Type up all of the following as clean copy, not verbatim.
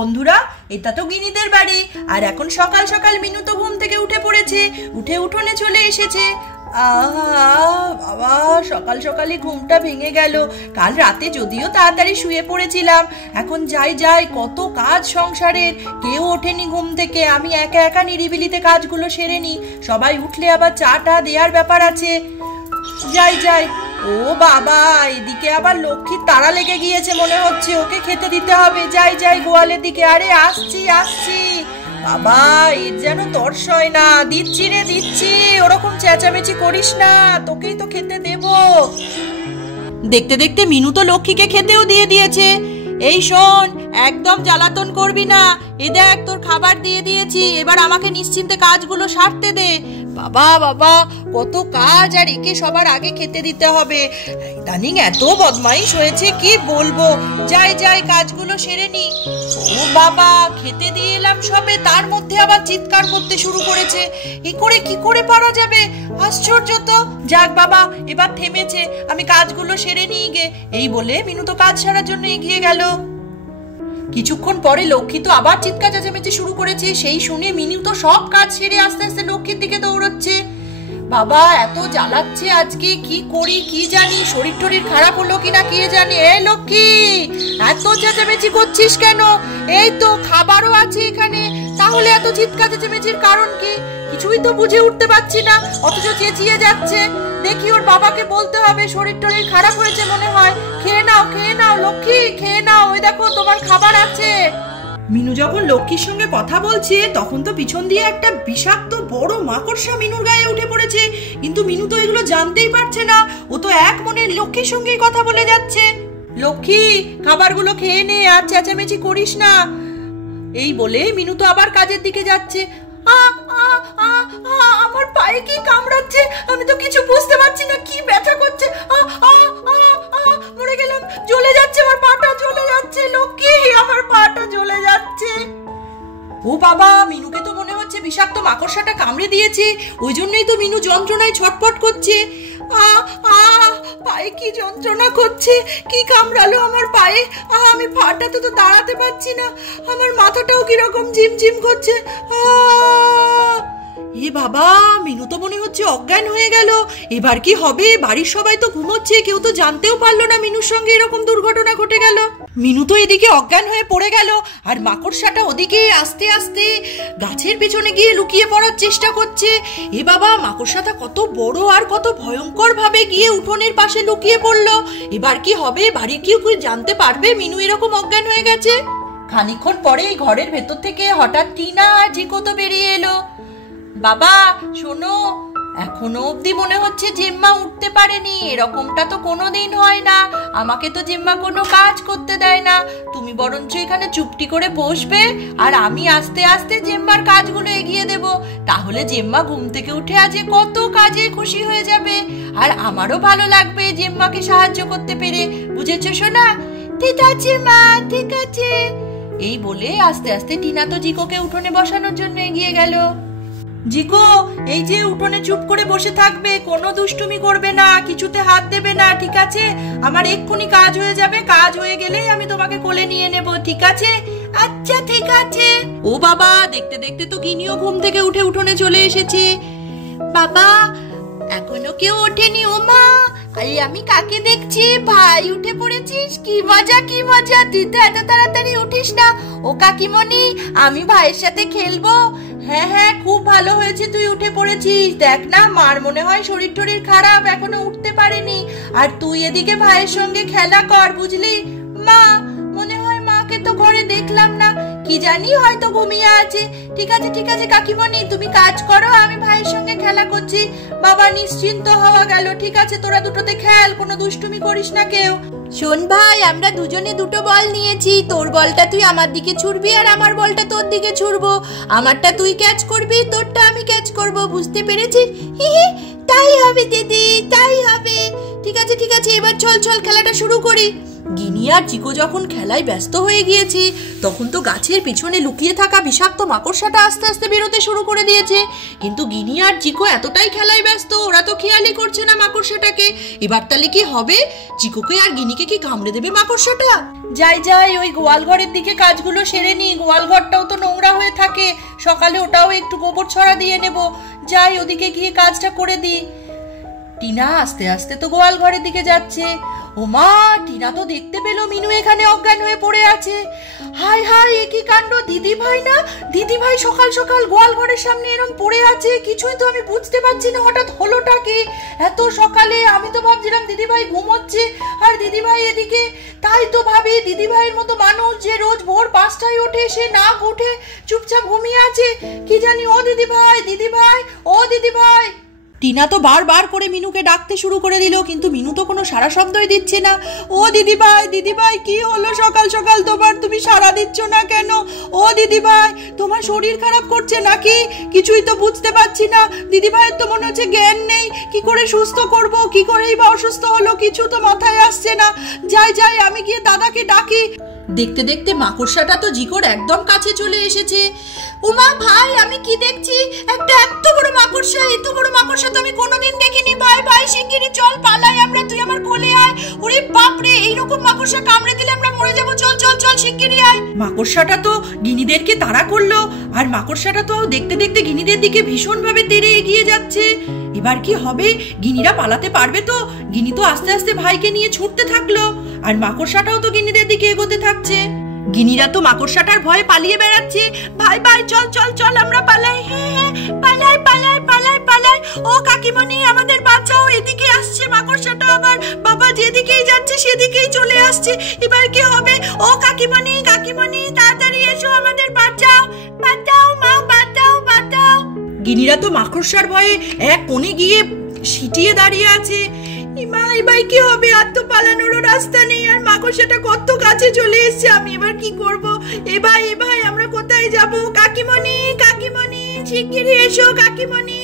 বন্ধুরা, এটা তো গিনিদের বাড়ি। আর এখন সকাল সকাল মিনু তো ঘুম থেকে উঠে পড়েছে, উঠে উঠোনে চলে এসেছে। বাবা, সকাল সকালই ঘুমটা ভেঙে গেল। কাল রাতে যদিও তাড়াতাড়ি শুয়ে পড়েছিলাম, এখন যাই যাই কত কাজ সংসারের, কেউ ওঠেনি ঘুম থেকে। আমি একা একা নিরিবিলিতে কাজগুলো সেরে নি, সবাই উঠলে আবার চাটা দেওয়ার ব্যাপার আছে। যাই যাই। ও বাবা, এদিকে আবার লক্ষ্মীর তাড়া লেগে গিয়েছে মনে হচ্ছে, ওকে খেতে দিতে হবে। যাই যাই গোয়ালের দিকে। আরে আসছি আসছি। বাবা, এর যেন তর্স হয় না। দিচ্ছি রে দিচ্ছি, ওরকম চেঁচামেচি করিস না, তোকেই তো খেতে দেব। দেখতে দেখতে মিনু তো লক্ষ্মীকে খেতেও দিয়ে দিয়েছে। এই শোন, একদম জ্বালাতন করবি না। এ দেখ, তোর খাবার দিয়ে দিয়েছি, এবার আমাকে নিশ্চিন্তে কাজগুলো সারতে দে। বাবা বাবা, কত কাজ, আর একে সবার আগে খেতে দিতে হবে। ইদানিং এত বদমাইশ হয়েছে কি বলবো। যাই যাই, কাজগুলো সেরে নি। ও বাবা, খেতে দিয়ে এলাম সবে, তার মধ্যে আবার চিৎকার করতে শুরু করেছে। এ করে কি করে পারা যাবে? আশ্চর্য তো। যাক বাবা, এবার থেমেছে, আমি কাজগুলো সেরে নিয়ে গে। এই বলে মিনু তো কাজ সারার জন্য এগিয়ে গেল। কিছুক্ষণ পরে লক্ষ্মী তো আবার চিৎকার চেঁচামেচি শুরু করেছে। সেই শুনে মিনু তো সব কাজ সেরে আস্তে আস্তে লক্ষ্মীর দিকে দৌড়চ্ছে। বাবা, এত জ্বালাচ্ছে আজকে, কি করি কি জানি, শরীর টরীর খারাপ হলো কিনা কে জানে। এ লক্ষ্মী, এত চেঁচামেচি করছিস কেন? এই তো খাবারও আছে এখানে, তাহলে এত চিৎকার চেঁচামেচির কারণ কি? কিছুই তো বুঝে উঠতে পারছি না, অথচ চেঁচিয়ে যাচ্ছে। দেখি ওর বাবাকে বলতে হবে, শরীর টরীর খারাপ হয়েছে মনে হয়। খেয়ে নাও লক্ষ্মী, খেয়ে নাও, ওই দেখো তোমার খাবার আছে। মিনু যখন লক্ষ্মীর সঙ্গে কথা বলছে, তখন তো পিছন দিয়ে একটা বিষাক্ত বড় মাকড়সা মিনুর গায়ে উঠে পড়েছে। কিন্তু মিনু তো এগুলো জানতেই পারছে না, ও তো এক মনে লক্ষ্মীর সঙ্গেই কথা বলে যাচ্ছে। লক্ষ্মী, খাবারগুলো খেয়ে নে, আর চেঁচামেচি করিস না। এই বলে মিনু তো আবার কাজের দিকে যাচ্ছে। আমার পায়ে কি কামড়াচ্ছে, আমি তো কিছু বুঝতে পারছি না, কি ব্যথা করছে। মরে গেলাম, জ্বলে যাচ্ছে, আমার পাটা জ্বলে যাচ্ছে। লক্ষ্মী, আমার পাটা জ্বলে যাচ্ছে। ও বাবা, মিনুকে তো মনে হচ্ছে বিষাক্ত মাকড়সাটা কামড়ে দিয়েছে, ওই জন্যই তো মিনু যন্ত্রণায় ছটফট করছে। পায়ে কি যন্ত্রণা করছে, কি কামড়ালো আমার পায়ে। আমি পাটাতে তো দাঁড়াতে পারছি না, আমার মাথাটাও কিরকম ঝিমঝিম করছে। এ বাবা, মিনু তো মনে হচ্ছে অজ্ঞান হয়ে গেল। এবার কি হবে? বাড়ির সবাই তো ঘুমোচ্ছে, কেউ তো জানতেও পারলো না মিনুর সঙ্গে এরকম দুর্ঘটনা ঘটে গেল। মিনু তো এদিকে অজ্ঞান হয়ে পড়ে গেল, আর মাকড়সাটা ওদিকে আস্তে আস্তে গাছের পেছনে গিয়ে লুকিয়ে পড়ার চেষ্টা করছে। এ বাবা, মাকড়সাটা কত বড় আর কত ভয়ঙ্কর ভাবে গিয়ে উঠোনের পাশে লুকিয়ে পড়লো। এবার কি হবে? বাড়ির কেউ জানতে পারবে মিনু এরকম অজ্ঞান হয়ে গেছে? খানিকক্ষণ পরে ঘরের ভেতর থেকে হঠাৎ টিনা আর জিকো তো বেরিয়ে এলো। বাবা শোনো, এখনো অবধি মনে হচ্ছে জেম্মা উঠতে পারেনি। এরকমটা তো কোনোদিন হয় না, আমাকে তো জেম্মা কোনো কাজ করতে দেয় না। তুমি বরঞ্চ এখানে চুপটি করে বসবে, আর আমি আস্তে আস্তে জেম্মার কাজগুলো এগিয়ে দেব। তাহলে জেম্মা ঘুম থেকে উঠে আজ কত কাজে খুশি হয়ে যাবে, আর আমারও ভালো লাগবে জেম্মাকে সাহায্য করতে পেরে। বুঝেছো সোনা? ঠিক আছে মা, ঠিক আছে। এই বলে আস্তে আস্তে টিনা তো জিকোকে উঠোনে বসানোর জন্য এগিয়ে গেল। জিকো, এই যে উঠোনে চুপ করে বসে থাকবে, কোনো দুষ্টুমি করবে না, কিছুতে হাত দেবে না, ঠিক আছে? আমার এক্ষুনি কাজ হয়ে যাবে, কাজ হয়ে গেলেই আমি তোমাকে কোলে নিয়ে নেব, ঠিক আছে? আচ্ছা ঠিক আছে। ও বাবা, দেখতে দেখতে তো গিনিও ঘুম থেকে উঠে উঠোনে চলে এসেছে। বাবা, এখনো কেউ ওঠেনি। ও মা, আরে আমি কাকে দেখছি? ভাই উঠে পড়েছিস? কি মজা কি মজা, তুই তো এত তাড়াতাড়ি উঠিস না। ও কাকিমণি, আমি ভাইয়ের সাথে খেলবো। হ্যাঁ হ্যাঁ, খুব ভালো হয়েছে তুই উঠে পড়েছিস। দেখ না, মার মনে হয় শরীর টরীর খারাপ, এখনো উঠতে পারেনি। আর তুই এদিকে ভাইয়ের সঙ্গে খেলা কর, বুঝলি? মা, মনে হয় মাকে তো ঘরে দেখলাম না, কি জানি হয়তো ঘুমিয়ে আছে। ঠিক আছে ঠিক আছে কাকিমণি, তুমি কাজ করো, আমি ভাইয়ের সঙ্গে খেলা করছি। বাবা নিশ্চিন্ত হওয়া গেল। ঠিক আছে, তোরা দুটোতে খেল, কোনো দুষ্টুমি করিস না কেউ। শোন ভাই, আমরা দুজনে দুটো বল নিয়েছি, তোর বলটা তুই আমার দিকে ছুড়বি, আর আমার বলটা তোর দিকে ছুড়বো। আমারটা তুই ক্যাচ করবি, তোরটা আমি ক্যাচ করব, বুঝতে পেরেছিস? তাই হবে দিদি, তাই হবে। ঠিক আছে ঠিক আছে, এবার চল চল খেলাটা শুরু করি। গিনি আর চিকো যখন খেলায় ব্যস্ত হয়ে গিয়েছে তখন তো গাছের পিছনে লুকিয়ে থাকা বিষাক্ত মাকড়সাটা আস্তে আস্তে বেরোতে শুরু করে দিয়েছে। কিন্তু গিনি আর চিকো এতটাই খেলায় ব্যস্ত, ওরা তো খেয়ালই করছে না মাকড়সাটাকে। এবার তাহলে কি হবে? চিকোকে আর গিনিকে কি কামড়ে দেবে মাকড়সাটা? যাই ওই গোয়াল ঘরের দিকে কাজগুলো সেরে নি, গোয়াল ঘরটাও তো নোংরা হয়ে থাকে, সকালে ওটাও একটু গোবর ছড়া দিয়ে নেব। যাই ওদিকে গিয়ে কাজটা করে দিই। টিনা আস্তে আস্তে তো গোয়াল ঘরের দিকে যাচ্ছে। ওমা, টিনা তো দেখতে পেল মিনু এখানে অজ্ঞান হয়ে পড়ে আছে। হাই হাই, এ কি কাণ্ড! দিদি ভাই না? দিদি ভাই সকাল সকাল গোয়াল ঘরের সামনে এরকম পড়ে আছে, কিছুই তো আমি বুঝতে পারছি না হঠাৎ হলোটা কি এত সকালে। আমি তো ভাবছিলাম দিদি ভাই ঘুমোচ্ছে আর দিদি ভাই এদিকে। তাই তো ভাবি দিদি ভাইয়ের মতো মানুষ যে রোজ ভোর 5টায় ওঠে, সে না উঠে চুপচাপ ঘুমিয়ে আছে। কি জানি, ও দিদি ভাই, দিদি ভাই, ও দিদি ভাই। টিনা তো বারবার করে মিনুকে ডাকতে শুরু করে দিল, কিন্তু মিনু তো কোনো সাড়া শব্দই দিচ্ছে না। ও দিদি ভাই, কি হলো সকাল সকাল তোমার? তুমি সাড়া দিচ্ছ না কেন? ও দিদি ভাই, তোমার শরীর খারাপ করছে নাকি? কিছুই তো বুঝতে পারছি না। দিদি ভাইয়ের তো মনে হচ্ছে জ্ঞান নেই, কি করে সুস্থ করব, কি করেই বা অসুস্থ হলো, কিছু তো মাথায় আসছে না। যাই আমি গিয়ে দাদাকে ডাকি। দেখতে দেখতে মাকড়সাটা তো জিকোর একদম কাছে চলে এসেছে। ওমা ভাই, আমি কি দেখছি? একটা এত বড় মাকড়সা, এত বড় মাকড়সা তো আমি কোনোদিন দেখিনি। ভাই শিগগিরই চল পালাই আমরা, তুই আমার কোলে আয়। ওরে বাপ রে, এইরকম মাকড়সা কামড়ে দিলে আমরা মরে যাবো। চল শিগগিরই আয়। মাকড়সাটা তো গিনিদেরকে তাড়া করলো, আর মাকড়সাটা তো দেখতে দেখতে গিনিদের দিকে ভীষণ ভাবে তেড়ে এগিয়ে যাচ্ছে। এবার কি হবে? গিনিরা পালাতে পারবে তো? গিনি তো আস্তে আস্তে ভাইকে নিয়ে ছুটতে থাকলো, আর মাকড়সাটাও তো গিনিদের দিকে এগোতে থাকছে। গিনিরা তো মাকড়সাটার ভয়ে পালিয়ে বেড়াচ্ছে। ভাই চল আমরা পালাই। হ্যাঁ পালাই। ও কাকিমণি, আমাদের বাঁচাও, এদিকে আসছে মাকড়সাটা আবার। বাবা যেদিকেই যাচ্ছে সেদিকেই চলে আসছে। এবার কি হবে? ও কাকিমণি, তাড়াতাড়ি এসো, আমাদের বাঁচাও মা, বাঁচাও। গিনিরা তো মাকড়সার ভয়ে এক কোণে গিয়ে সিটিয়ে দাঁড়িয়ে আছে। এবার কি হবে? আর তো পালানোরও রাস্তা নেই, আর মাকড়সাটা কত কাছে চলে এসেছে। আমি এবার কি করব? এ ভাই আমরা কোথায় যাব? কাকিমণি, শিগগিরই এসো। কাকিমণি।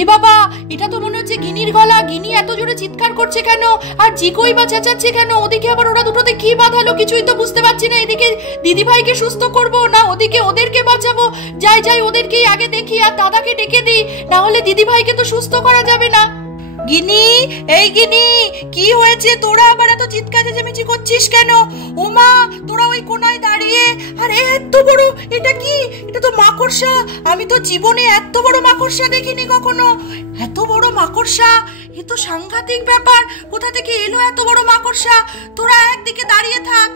এ বাবা, এটা তো মনে হচ্ছে গিনির গলা। গিনি এত জোরে চিৎকার করছে কেন? আর জিকোই বা চেঁচাচ্ছে কেন? ওদিকে আবার ওরা দুটোতে কি বাঁধালো কিছুই তো বুঝতে পারছি না। এদিকে দিদি ভাইকে সুস্থ করব না ওদিকে ওদেরকে বাঁচাবো? যাই ওদেরকেই আগে দেখি আর দাদাকে ডেকে দিই, না হলে দিদি ভাইকে তো সুস্থ করা যাবে না। গিনি, এই গিনি, কি হয়েছে? তোরা আবার এত চিৎকার চেঁচামেচি করছিস কেন? ওমা, তোরা ওই কোনায় দাঁড়িয়ে, আর এত বড়, এটা কি? এটা তো মাকড়সা। আমি তো জীবনে এত বড় মাকড়সা দেখিনি কখনো। এত বড় মাকড়সা, এ তো সাংঘাতিক ব্যাপার। কোথা থেকে এলো এত বড় মাকড়সা? তোরা একদিকে দাঁড়িয়ে থাক।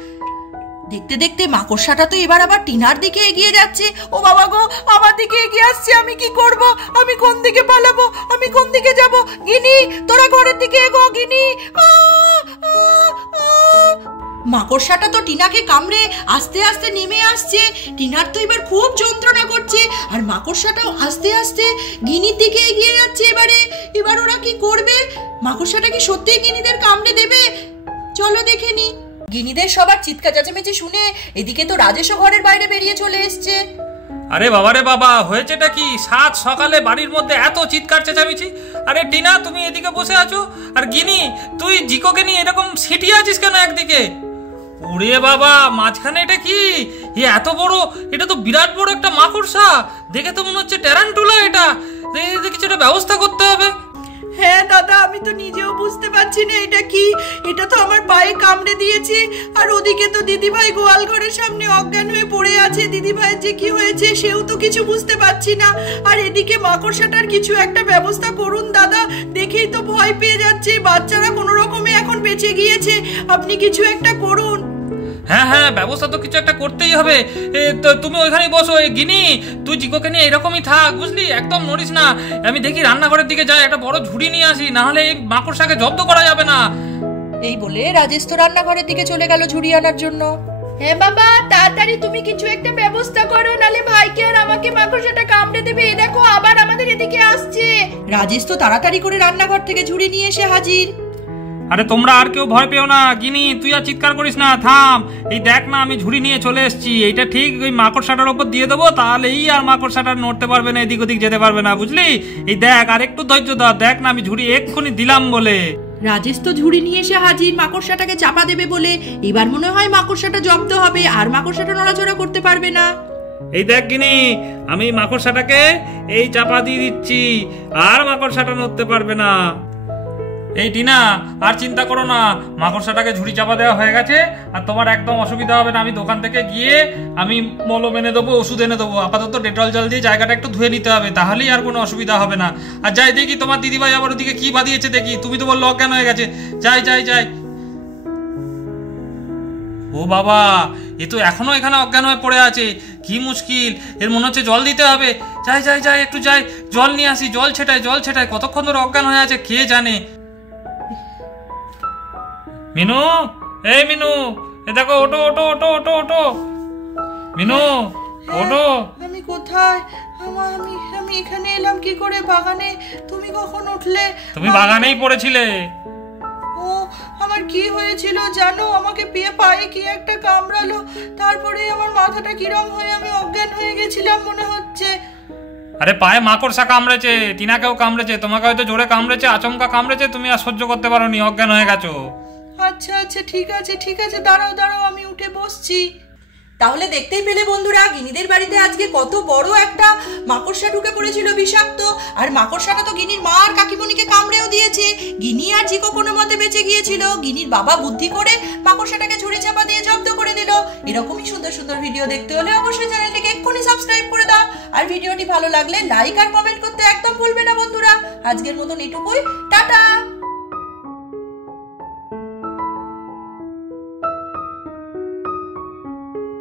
দেখতে দেখতে মাকড়সাটা তো এবার আবার টিনার দিকে এগিয়ে যাচ্ছে। ও বাবা গো, আমার দিকে এগিয়ে আসছে। আমি কি করব? আমি কোন দিকে পালাবো? আমি কোন দিকে যাব? গিনি, তোরা ঘরের দিকে এগো। গিনি, মাকড়সাটা তো টিনাকে কামড়ে আস্তে আস্তে নেমে আসছে। টিনার তো এবার খুব যন্ত্রণা করছে, আর মাকড়সাটাও আস্তে আস্তে গিনির দিকে এগিয়ে যাচ্ছে। এবার ওরা কি করবে? মাকড়সাটা কি সত্যিই গিনিদের কামড়ে দেবে? চলো দেখে নি। গিনিদের সবার চিৎকার চেঁচামেচি শুনে এদিকে তো রাজেশও ঘরের বাইরে বেরিয়ে চলে এসছে। আরে বাবা রে বাবা, হয়েছেটা কি? সাত সকালে বাড়ির মধ্যে এত চিৎকার চেঁচামেচি। আরে টিনা, তুমি এদিকে বসে আছো, আর গিনি তুই জিকোকে নিয়ে এরকম সিটিয়ে আছিস কেন একদিকে? ওরে বাবা, মাঝখানে এটা কি? এত বড়, এটা তো বিরাট বড় একটা মাকড়সা। দেখে তো মনে হচ্ছে ট্যারান্টুলা। এটা কিছু একটা ব্যবস্থা করতে হবে। হ্যাঁ দাদা, আমি তো নিজেও বুঝতে পারছি না এটা কি। এটা তো আমার পায়ে কামড়ে দিয়েছে, আর ওদিকে তো দিদিভাই গোয়াল ঘরের সামনে অজ্ঞান হয়ে পড়ে আছে। দিদিভাইয়ের যে কি হয়েছে সেও তো কিছু বুঝতে পারছি না। আর এদিকে মাকড়সাটার কিছু একটা ব্যবস্থা করুন দাদা, দেখেই তো ভয় পেয়ে যাচ্ছে। বাচ্চারা কোনো রকমে এখন বেঁচে গিয়েছে, আপনি কিছু একটা করুন। হ্যাঁ, ব্যবস্থা তো কিছু একটা করতেই হবে। তুমি ওইখানেই বসো। গিনি, তুই জিকোকে নিয়ে এরকমই থাক, বুঝলি? একদম নড়িস না। আমি দেখি রান্নাঘরের দিকে যাই, একটা বড় ঝুড়ি নিয়ে আসি, না হলে এই মাকড়সাকে জব্দ করা যাবে না। এই বলে রাজেশ তো রান্নাঘরের দিকে চলে গেল ঝুড়ি আনার জন্য। হ্যাঁ বাবা, তাড়াতাড়ি তুমি কিছু একটা ব্যবস্থা করো, নালে ভাইকে আর আমাকে মাকড়সাটা কামড়ে দেবে। দেখো আবার আমাদের এদিকে আসছে। রাজেশ তো তাড়াতাড়ি করে রান্নাঘর থেকে ঝুড়ি নিয়ে এসে হাজির। আরে তোমরা আর কেউ ভয় পেও না। গিনি, তুই আর চিৎকার করিস না, থাম। এই দেখ না, আমি ঝুড়ি নিয়ে চলে এসেছি। এইটা ঠিক ওই মাকড়সাটার ওপর দিয়ে দেবো, তাহলেই আর মাকড়সাটা নড়তে পারবে না, এদিক ওদিক যেতে পারবে না, বুঝলি? এই দেখ, আর একটু ধৈর্য ধর। দেখ না, আমি ঝুড়ি এক্ষুনি দিলাম বলে। রাজেশ তো ঝুড়ি নিয়ে এসে হাজির মাকড়সাটাকে চাপা দেবে বলে। এবার মনে হয় মাকড়সাটা জব্দ হবে, আর মাকড়সাটা নড়াচড়া করতে পারবে না। এই দেখ গিনি, আমি মাকড়সাটাকে এই চাপা দিয়ে দিচ্ছি, আর মাকড়সাটা নড়তে পারবে না। এই টিনা, আর চিন্তা করো না, মাকড়সাটাকে ঝুড়ি চাপা দেওয়া হয়ে গেছে, আর তোমার একদম অসুবিধা হবে না। আমি দোকান থেকে গিয়ে আমি মলম এনে দেবো, ওষুধ এনে দেবো। আপাতত ডেটল জল দিয়ে জায়গাটা একটু ধুয়ে নিতে হবে, তাহলেই আর কোনো অসুবিধা হবে না। আর যাই দেখি তোমার দিদিভাই আবার ওদিকে কি বাদিয়েছে দেখি। তুমি তো বললো অজ্ঞান হয়ে গেছে। যাই যাই যাই। ও বাবা, এ তো এখনো এখানে অজ্ঞান হয়ে পড়ে আছে, কি মুশকিল। এর মনে হচ্ছে জল দিতে হবে। যাই যাই যাই, একটু যাই, জল নিয়ে আসি। জল ছেটাই, জল ছেটাই। কতক্ষণ ধরে অজ্ঞান হয়ে আছে কে জানে। মিনু, এই মিনু, এ দেখো, ওটো ওটো ওটো ওটো ওটো। মিনু, ওটো। আমি কোথায়? আমি এখানে এলাম কি করে? বাগানে? তুমি কখন উঠলে? তুমি বাগানেই পড়েছিলে। ও, আমার কি হয়েছিল জানো? আমাকে পায়ে কি একটা কামড়ালো, তারপরে আমার মাথাটা কিরম হয়ে আমি অজ্ঞান হয়ে গেছিলাম মনে হচ্ছে। আরে পায়ে মাকড়সা কামড়েছে, টিনাকেও কামড়েছে, তোমাকে হয়তো জোরে কামড়েছে, আচমকা কামড়েছে, তুমি আর সহ্য করতে পারোনি, অজ্ঞান হয়ে গেছো। আচ্ছা আচ্ছা, ঠিক আছে ঠিক আছে, দাঁড়াও দাঁড়াও, আমি উঠে বসছি। তাহলে দেখতেই পেলে বন্ধুরা, গিনিদের বাড়িতে আজকে কত বড় একটা মাকড়সা ঢুকে পড়েছিল, বিষাক্ত। আর মাকড়সাটা তো গিনির মা আর কাকিমণিকে কামড়েও দিয়েছে। গিনি আর জিকো কোনো মতে বেঁচে গিয়েছিল। গিনির বাবা বুদ্ধি করে মাকড়সাটাকে ঝুড়ি চাপা দিয়ে জব্দ করে দিল। এরকমই সুন্দর সুন্দর ভিডিও দেখতে হলে অবশ্যই চ্যানেলটিকে এক্ষুনি সাবস্ক্রাইব করে দাও। আর ভিডিওটি ভালো লাগলে লাইক আর কমেন্ট করতে একদম ভুলবে না বন্ধুরা। আজকের মতন এটুকুই, টাটা।